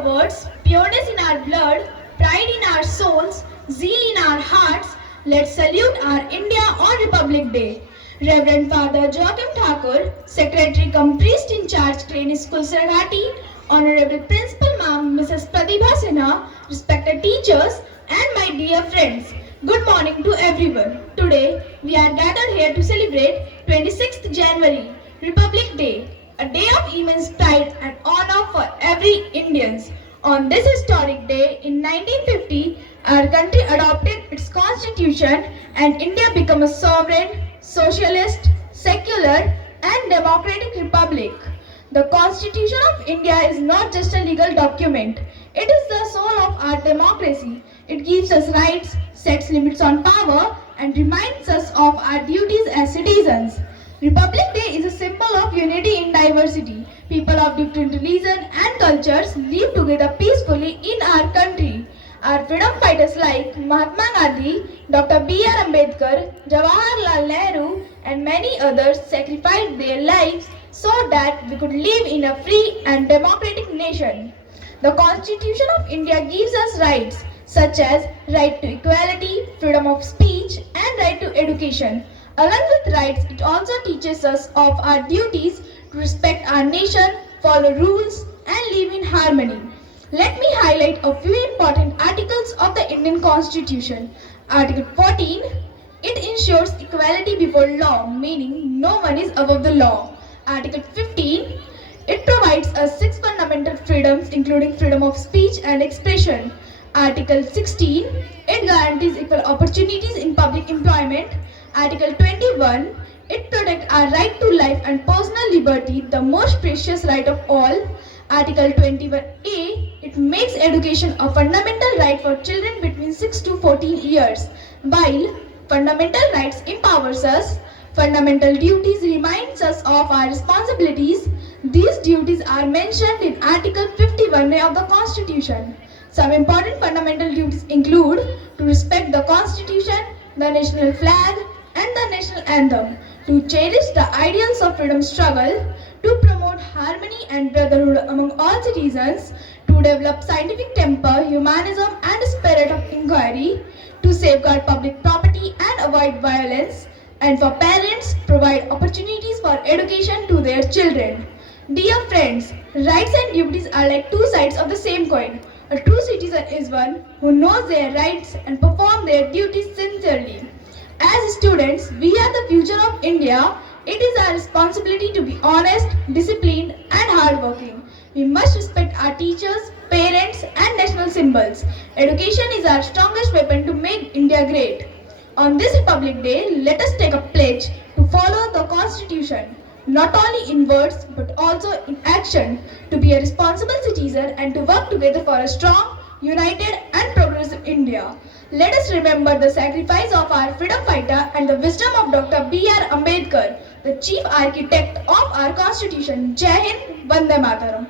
the words, pureness in our blood, pride in our souls, zeal in our hearts, let's salute our India on Republic Day. Reverend Father Joachim Thakur, Secretary cum Priest in Charge, Klein School Sarghati, Honorable Principal Ma'am Mrs. Pratibha Sinha, respected teachers, and my dear friends. Good morning to everyone. Today, we are gathered here to celebrate 26th January, Republic Day, a day of immense pride and honor for every Indians. On this historic day in 1950, our country adopted its constitution and India became a sovereign, socialist, secular and democratic republic. The Constitution of India is not just a legal document. It is the soul of our democracy. It gives us rights, sets limits on power, and reminds us of our duties as citizens. Republic Day is a symbol of unity in diversity. People of different religions and cultures live together peacefully in our country. Our freedom fighters like Mahatma Gandhi, Dr. B.R. Ambedkar, Jawaharlal Nehru, and many others sacrificed their lives so that we could live in a free and democratic nation. The Constitution of India gives us rights such as right to equality, freedom of speech, and right to education. Along with rights, it also teaches us of our duties to respect our nation, follow rules, and live in harmony. Let me highlight a few important articles of the Indian Constitution. Article 14, it ensures equality before law, meaning no one is above the law. Article 15, it provides us 6 fundamental freedoms including freedom of speech and expression. Article 16, it guarantees equal opportunities in public employment. Article 21, it protects our right to life and personal liberty, the most precious right of all. Article 21A, it makes education a fundamental right for children between 6 to 14 years. While fundamental rights empowers us, fundamental duties reminds us of our responsibilities. These duties are mentioned in Article 51A of the Constitution. Some important fundamental duties include to respect the Constitution, the national flag, and the national anthem, to cherish the ideals of freedom struggle, to promote harmony and brotherhood among all citizens, to develop scientific temper, humanism, and spirit of inquiry, to safeguard public property and avoid violence, and for parents, provide opportunities for education to their children. Dear friends, rights and duties are like two sides of the same coin. A true citizen is one who knows their rights and performs their duties sincerely. As students, we are the future of India. It is our responsibility to be honest, disciplined, and hardworking. We must respect our teachers, parents, and national symbols. Education is our strongest weapon to make India great. On this Republic Day, let us take a pledge to follow the Constitution, not only in words but also in action, to be a responsible citizen and to work together for a strong, united, and progressive India. Let us remember the sacrifice of our freedom fighter and the wisdom of Dr. B.R. Ambedkar, the chief architect of our Constitution. Jai Hind, Vande Mataram.